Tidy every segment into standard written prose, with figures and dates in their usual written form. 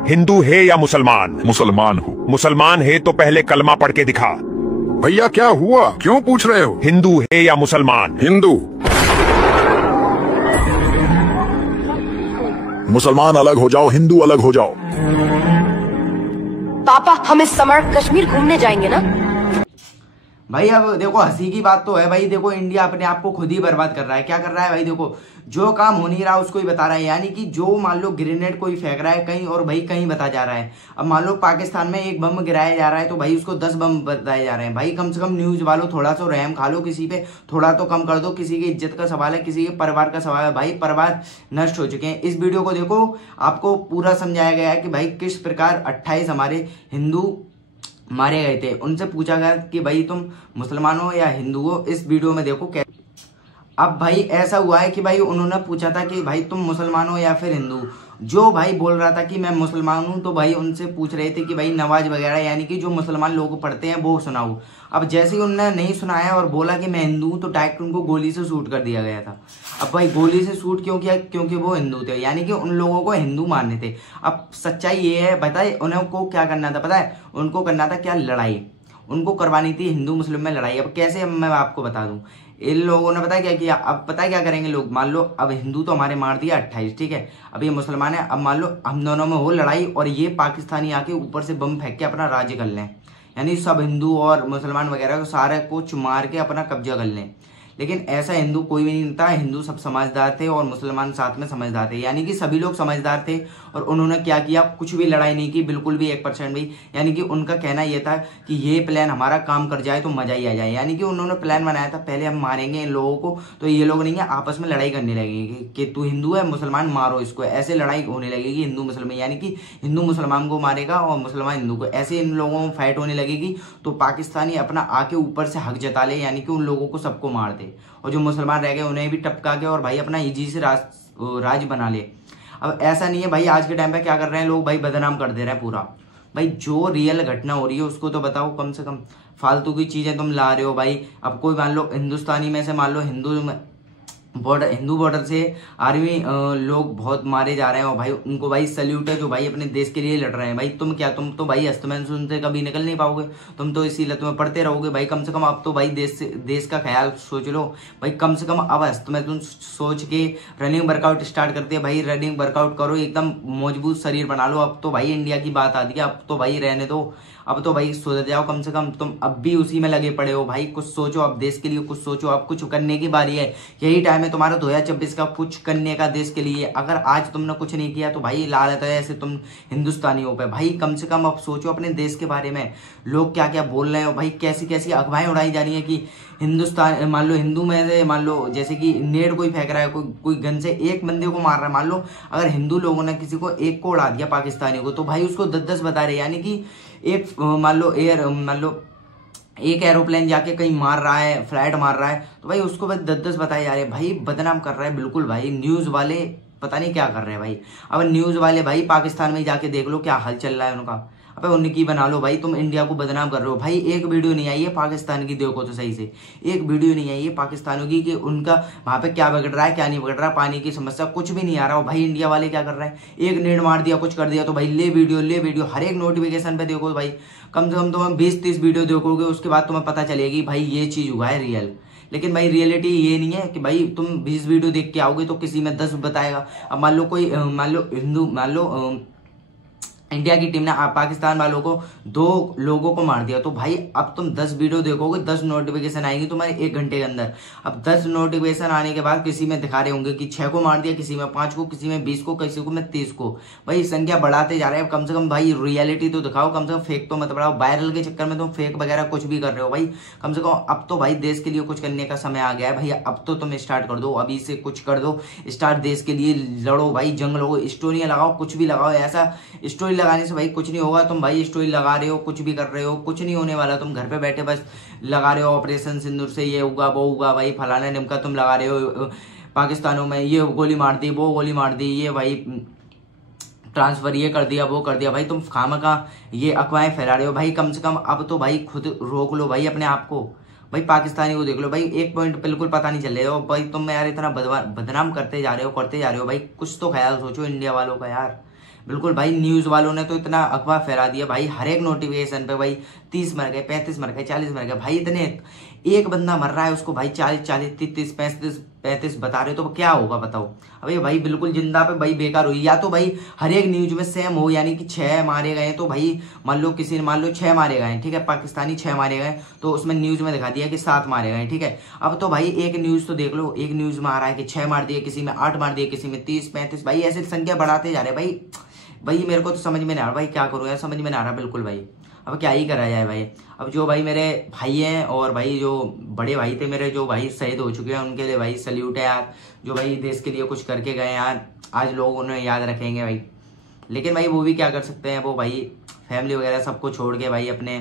हिंदू है या मुसलमान? मुसलमान हूँ। मुसलमान है तो पहले कलमा पढ़ के दिखा। भैया क्या हुआ, क्यों पूछ रहे हो? हिंदू है या मुसलमान? हिंदू। मुसलमान अलग हो जाओ, हिंदू अलग हो जाओ। पापा हम इस समर कश्मीर घूमने जाएंगे ना? भाई अब देखो हंसी की बात तो है भाई, देखो इंडिया अपने आप को खुद ही बर्बाद कर रहा है। क्या कर रहा है भाई, देखो जो काम हो नहीं रहा उसको ही बता रहा है, यानी कि जो मान लो ग्रेनेड कोई फेंक रहा है कहीं और भाई कहीं बता जा रहा है। अब मान लो पाकिस्तान में एक बम गिराया जा रहा है तो भाई उसको 10 बम बताए जा रहे हैं। भाई कम से कम न्यूज वालों थोड़ा सा रहम खा लो किसी पे, थोड़ा तो कम कर दो। किसी की इज्जत का सवाल है, किसी के परिवार का सवाल है, भाई परिवार नष्ट हो चुके हैं। इस वीडियो को देखो, आपको पूरा समझाया गया है कि भाई किस प्रकार 28 हमारे हिंदू मारे गए थे। उनसे पूछा गया कि भाई तुम मुसलमान हो या हिंदू हो, इस वीडियो में देखो। अब भाई ऐसा हुआ है कि भाई उन्होंने पूछा था कि भाई तुम मुसलमान हो या फिर हिंदू। जो भाई बोल रहा था कि मैं मुसलमान हूं तो भाई उनसे पूछ रहे थे कि भाई नमाज वगैरह यानी कि जो मुसलमान लोग पढ़ते हैं वो सुनाओ। अब जैसे ही उन्होंने नहीं सुनाया और बोला कि मैं हिंदू हूं तो डायरेक्ट उनको गोली से शूट कर दिया गया था। अब भाई गोली से शूट क्यों किया? क्योंकि वो हिंदू थे, यानी कि उन लोगों को हिंदू मानने थे। अब सच्चाई ये है, बताए उन्हें को क्या करना था, पता है उनको करना था क्या? लड़ाई। उनको करवानी थी हिंदू मुस्लिम में लड़ाई। अब कैसे, मैं आपको बता दूं। इन लोगों ने पता क्या किया? अब पता है क्या करेंगे लोग? मान लो अब हिंदू तो हमारे मार दिया 28, ठीक है, अब ये मुसलमान है। अब मान लो हम दोनों में हो लड़ाई और ये पाकिस्तानी आके ऊपर से बम फेंक के अपना राज्य कर लें, यानी सब हिंदू और मुसलमान वगैरह को सारे कुछ मार के अपना कब्जा कर लें। लेकिन ऐसा हिंदू कोई भी नहीं था। हिंदू सब समझदार थे और मुसलमान साथ में समझदार थे, यानी कि सभी लोग समझदार थे। और उन्होंने क्या किया? कुछ भी लड़ाई नहीं की, बिल्कुल भी 1% भी। यानी कि उनका कहना यह था कि ये प्लान हमारा काम कर जाए तो मजा ही आ जाए। यानी कि उन्होंने प्लान बनाया था पहले हम मारेंगे इन लोगों को, तो ये लोग नहीं है आपस में लड़ाई करने लगेगी कि तू हिंदू है मुसलमान मारो इसको, ऐसे लड़ाई होने लगेगी हिंदू मुसलमान, यानी कि हिंदू मुसलमान को मारेगा और मुसलमान हिंदू को, ऐसे इन लोगों में फाइट होने लगेगी। तो पाकिस्तानी अपना आके ऊपर से हक जता ले, यानी कि उन लोगों को सबको मार दे और जो मुसलमान रह गए उन्हें भी टपका के और भाई अपना इजी से राज बना ले। अब ऐसा नहीं है भाई, आज के टाइम पे क्या कर रहे हैं लोग? भाई बदनाम कर दे रहे हैं पूरा। भाई जो रियल घटना हो रही है उसको तो बताओ कम से कम। फालतू की चीजें तुम ला रहे हो भाई। अब कोई मान लो हिंदुस्तानी में से मान लो हिंदू बॉर्डर से आर्मी लोग बहुत मारे जा रहे हैं और भाई उनको भाई सल्यूट है जो भाई अपने देश के लिए लड़ रहे हैं। भाई तुम क्या, तुम तो भाई अस्तमैन से कभी निकल नहीं पाओगे, तुम तो इसी लत में पढ़ते रहोगे। भाई कम से कम अब तो भाई देश का ख्याल सोच लो भाई। कम से कम अब अस्तमैन सोच के रनिंग वर्कआउट स्टार्ट करते हैं भाई। रनिंग वर्कआउट करो, एकदम मजबूत शरीर बना लो। अब तो भाई इंडिया की बात आती है, अब तो भाई रहने दो, अब तो भाई सुधर जाओ कम से कम। तुम अब भी उसी में लगे पड़े हो भाई। कुछ सोचो, अब देश के लिए कुछ सोचो, अब कुछ करने की बारी है। यही टाइम है तुम्हारा 2026 का, कुछ करने का देश के लिए। अगर आज तुमने कुछ नहीं किया तो भाई लालत है ऐसे तुम हिंदुस्तानियों पे। भाई कम से कम अब सोचो अपने देश के बारे में। लोग क्या क्या बोल रहे हो भाई, कैसी कैसी अफवाहें उड़ाई जा रही है कि हिंदुस्तान मान लो हिंदू में से मान लो जैसे कि नेट कोई फेंक रहा है, कोई गन से एक बंदे को मार रहा है। मान लो अगर हिंदू लोगों ने किसी को एक को उड़ा दिया पाकिस्तानी को, तो भाई उसको 10-10 बता रहे, यानी कि एक मान लो एक एरोप्लेन जाके कहीं मार रहा है, फ्लाइट मार रहा है, तो भाई उसको बस 10-10 बताए जा रहे हैं। भाई बदनाम कर रहा है बिल्कुल भाई। न्यूज वाले पता नहीं क्या कर रहे हैं भाई। अब न्यूज वाले भाई पाकिस्तान में जाके देख लो क्या हाल चल रहा है उनका। अबे उनकी बना लो भाई, तुम इंडिया को बदनाम कर रहे हो भाई। एक वीडियो नहीं आई है पाकिस्तान की, देखो तो सही से एक वीडियो नहीं आई है पाकिस्तानियों की कि उनका वहां पे क्या बिगड़ रहा है क्या नहीं बिगड़ रहा, पानी की समस्या कुछ भी नहीं आ रहा हो। भाई इंडिया वाले क्या कर रहे हैं? एक नेट मार दिया, कुछ कर दिया तो भाई ले वीडियो हर एक नोटिफिकेशन पे देखो भाई। कम से कम तुम्हें 20-30 वीडियो देखोगे, उसके बाद तुम्हें पता चलेगी भाई ये चीज हुआ है रियल। लेकिन भाई रियलिटी ये नहीं है कि भाई तुम 20 वीडियो देख के आओगे तो किसी में 10 बताएगा। अब मान लो कोई मान लो इंडिया की टीम ने पाकिस्तान वालों को 2 लोगों को मार दिया, तो भाई अब तुम 10 वीडियो देखोगे, 10 नोटिफिकेशन आएंगी तुम्हारे 1 घंटे के अंदर। अब 10 नोटिफिकेशन आने के बाद किसी में दिखा रहे होंगे कि 6 को मार दिया, किसी में 5 को, किसी में 20 को, किसी को में 30 को। भाई संख्या बढ़ाते जा रहे हैं। कम से कम भाई रियलिटी तो दिखाओ, कम से कम फेक तो मत बढ़ाओ। वायरल के चक्कर में तुम फेक वगैरह कुछ भी कर रहे हो भाई। कम से कम अब तो भाई देश के लिए कुछ करने का समय आ गया है भाई। अब तो तुम स्टार्ट कर दो, अभी से कुछ कर दो स्टार्ट। देश के लिए लड़ो भाई, जंग लड़ो, स्टोरियां लगाओ, कुछ भी लगाओ। ऐसा स्टोरी लगाने से भाई कुछ होगा। तुम भाई स्टोरी लगा रहे हो, कुछ भी कर रहे हो, कुछ नहीं होने वाला। तुम घर पे बैठे बस लगा रहे हो ऑपरेशन सिंदूर से ये होगा वो होगा भाई, फलाना निमका तुम लगा रहे हो। पाकिस्तानों में ये गोली मार दी, वो गोली मार दी, ये भाई ट्रांसफर ये कर दिया, वो कर दिया। भाई तुम खामखा ये अफवाहें फैला रहे हो भाई। कम से कम अब तो भाई खुद रोक लो भाई अपने आप को। भाई पाकिस्तानी को देख लो भाई, एक पॉइंट बिल्कुल पता नहीं चल रहा है भाई। तुम यार इतना बदनाम करते जा रहे हो भाई। कुछ तो ख्याल सोचो इंडिया वालों का यार। बिल्कुल भाई न्यूज वालों ने तो इतना अफवाह फैला दिया भाई, हर एक नोटिफिकेशन पे भाई 30 मर गए, 35 मर गए, 40 मर गए भाई, इतने एक बंदा मर रहा है उसको भाई 40 40 30 35 बता रहे, तो क्या होगा बताओ। अबे भाई बिल्कुल जिंदा पे भाई बेकार हुई। या तो भाई हर एक न्यूज में सेम हो, यानी कि 6 मारे गए तो भाई मान लो किसी ने मान लो 6 मारे गए, ठीक है, पाकिस्तानी 6 मारे गए, तो उसमें न्यूज में दिखा दिया कि 7 मारे गए, ठीक है। अब तो भाई एक न्यूज तो देख लो, एक न्यूज में आ रहा है कि 6 मार दिए, किसी में 8 मार दिए, किसी में 30 35, भाई ऐसे संख्या बढ़ाते जा रहे भाई मेरे को तो समझ में नहीं आ रहा भाई, क्या करूं यार, समझ में नहीं आ रहा बिल्कुल भाई। अब क्या ही करा जाए भाई। अब जो भाई मेरे भाई हैं और भाई जो बड़े भाई थे मेरे, जो भाई शहीद हो चुके हैं, उनके लिए भाई सल्यूट है यार, जो भाई देश के लिए कुछ करके गए यार, आज लोग उन्हें याद रखेंगे भाई। लेकिन भाई वो भी क्या कर सकते हैं, वो भाई फैमिली वगैरह सबको छोड़ के भाई अपने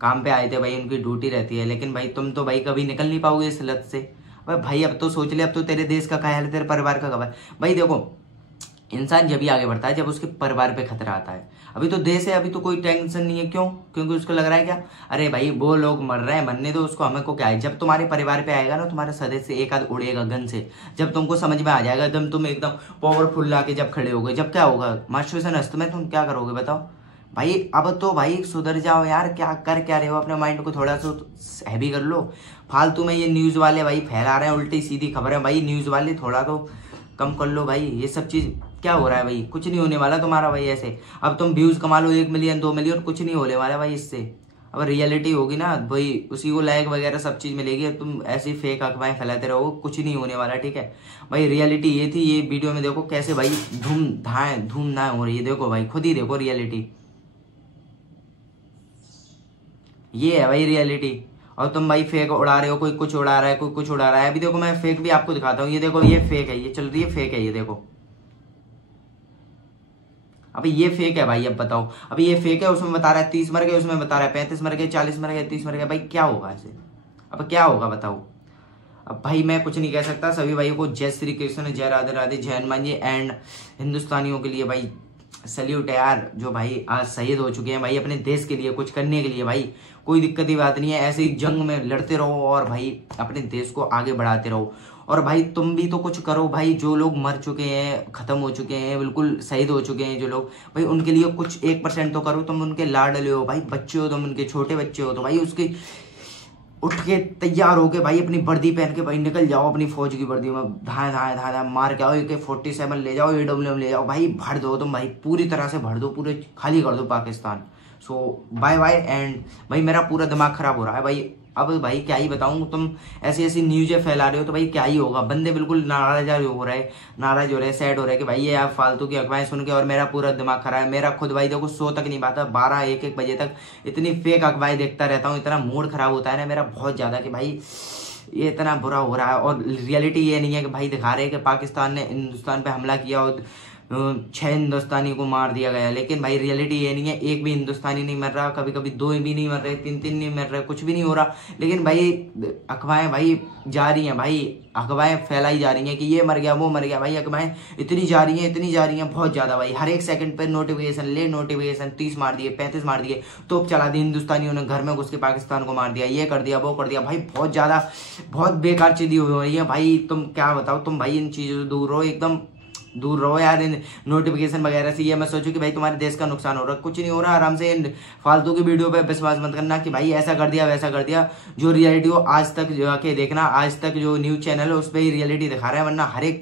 काम पे आए थे भाई, उनकी ड्यूटी रहती है। लेकिन भाई तुम तो भाई कभी निकल नहीं पाओगे इस लत से भाई। अब तो सोच ले, अब तो तेरे देश का क्या हाल है, तेरे परिवार का क्या है भाई। देखो इंसान जब भी आगे बढ़ता है जब उसके परिवार पे खतरा आता है। अभी तो देश है, अभी तो कोई टेंशन नहीं है, क्यों? क्योंकि उसको लग रहा है क्या, अरे भाई वो लोग मर रहे हैं, मरने दो उसको, हमें को क्या है। जब तुम्हारे परिवार पे आएगा ना, तुम्हारे सदस्य से एक आध उड़ेगा गन से, जब तुमको समझ में आ जाएगा, जब तुम एकदम पावरफुल लाके जब खड़े हो गए, जब क्या होगा, मास्टरशन अस्त में तुम क्या करोगे बताओ भाई। अब तो भाई सुधर जाओ यार, क्या कर क्या रहे हो, अपने माइंड को थोड़ा सा हैवी कर लो। फालतू में ये न्यूज वाले भाई फैला रहे हैं उल्टी सीधी खबरें भाई, न्यूज वाले थोड़ा तो कम कर लो भाई। ये सब चीज क्या हो रहा है भाई, कुछ नहीं होने वाला तुम्हारा भाई ऐसे। अब तुम व्यूज कमा लो 1 मिलियन 2 मिलियन, कुछ नहीं होने वाला भाई इससे। अब रियलिटी होगी ना भाई, उसी को लाइक वगैरह सब चीज मिलेगी। तुम ऐसी फेक अफवाहें फैलाते रहो, कुछ नहीं होने वाला, ठीक है भाई। रियलिटी ये थी, ये वीडियो में देखो कैसे भाई धूम ना हो रही है, देखो भाई खुद ही देखो रियलिटी, ये है भाई रियलिटी। और तुम भाई फेक उड़ा रहे हो, कोई कुछ उड़ा रहा है, कोई कुछ उड़ा रहा है। अभी देखो मैं फेक भी आपको दिखाता हूँ, ये देखो ये फेक है, ये चल रही है फेक है, ये देखो अभी ये फेक है भाई। अब बताओ, अभी ये फेक है, उसमें बता रहा है 30 मर गए, उसमें बता रहा है 35 मर गए, 40 मर गए, 30 मर गए, भाई क्या होगा ऐसे, अब क्या होगा बताओ। अब भाई मैं कुछ नहीं कह सकता। सभी भाइयों को जय श्री कृष्ण, जय राधे राधे, जय हनुमान जी। एंड हिंदुस्तानियों के लिए भाई सल्यूट है यार, जो भाई आज शहीद हो चुके हैं भाई अपने देश के लिए, कुछ करने के लिए भाई। कोई दिक्कत की बात नहीं है, ऐसे ही जंग में लड़ते रहो और भाई अपने देश को आगे बढ़ाते रहो। और भाई तुम भी तो कुछ करो भाई, जो लोग मर चुके हैं, खत्म हो चुके हैं, बिल्कुल शहीद हो चुके हैं जो लोग, भाई उनके लिए कुछ 1% तो करो। तुम उनके लाडले हो भाई, बच्चे हो तुम, उनके छोटे बच्चे हो, तो भाई उसके उठ के तैयार होके भाई अपनी वर्दी पहन के भाई निकल जाओ, अपनी फौज की वर्दी में धाए धाए धाए धाए मार के आओ, AK-47 ले जाओ, AWM ले जाओ भाई, भर दो तुम भाई, पूरी तरह से भर दो, पूरे खाली कर दो पाकिस्तान। सो बाय बाय। एंड भाई मेरा पूरा दिमाग खराब हो रहा है भाई। अब भाई क्या ही बताऊं, तुम ऐसी ऐसी न्यूज़ें फैला रहे हो तो भाई क्या ही होगा। बंदे बिल्कुल नाराज हो रहे, सैड हो रहे कि भाई ये आप फालतू की अफवाहें सुन के, और मेरा पूरा दिमाग खराब है। मेरा खुद भाई देखो सो तक नहीं पाता, 12-1 बजे तक इतनी फेक अफवाहें देखता रहता हूँ, इतना मूड खराब होता है ना मेरा बहुत ज्यादा कि भाई ये इतना बुरा हो रहा है। और रियलिटी ये नहीं है कि भाई दिखा रहे हैं कि पाकिस्तान ने हिंदुस्तान पे हमला किया और 6 हिंदुस्तानी को मार दिया गया, लेकिन भाई रियलिटी ये नहीं है, एक भी हिंदुस्तानी नहीं मर रहा, कभी कभी 2 भी नहीं मर रहे, 3 नहीं मर रहे, कुछ भी नहीं हो रहा। लेकिन भाई अफवाहें भाई जा रही हैं भाई, अफवाहें फैलाई जा रही हैं कि ये मर गया वो मर गया, भाई अफवाहें इतनी जा रही हैं बहुत ज्यादा भाई। हर एक सेकंड पे नोटिफिकेशन 30 मार दिए, 35 मार दिए, तोप चला दी हिंदुस्तानियों ने, घर में घुस के पाकिस्तान को मार दिया, ये कर दिया वो कर दिया भाई। बहुत ज्यादा बहुत बेकार चीजें हो रही है भाई। तुम क्या बताओ, तुम भाई इन चीजों से दूर रहो, एकदम दूर रहो यार इन नोटिफिकेशन वगैरह से। ये मैं सोचूं कि भाई तुम्हारे देश का नुकसान हो रहा है, कुछ नहीं हो रहा। आराम से इन फालतू की वीडियो पे विश्वास मत करना कि भाई ऐसा कर दिया वैसा कर दिया। जो रियलिटी हो आज तक जाके देखना, आज तक जो न्यूज चैनल है उस पर ही रियलिटी दिखा रहा है, वरना हर एक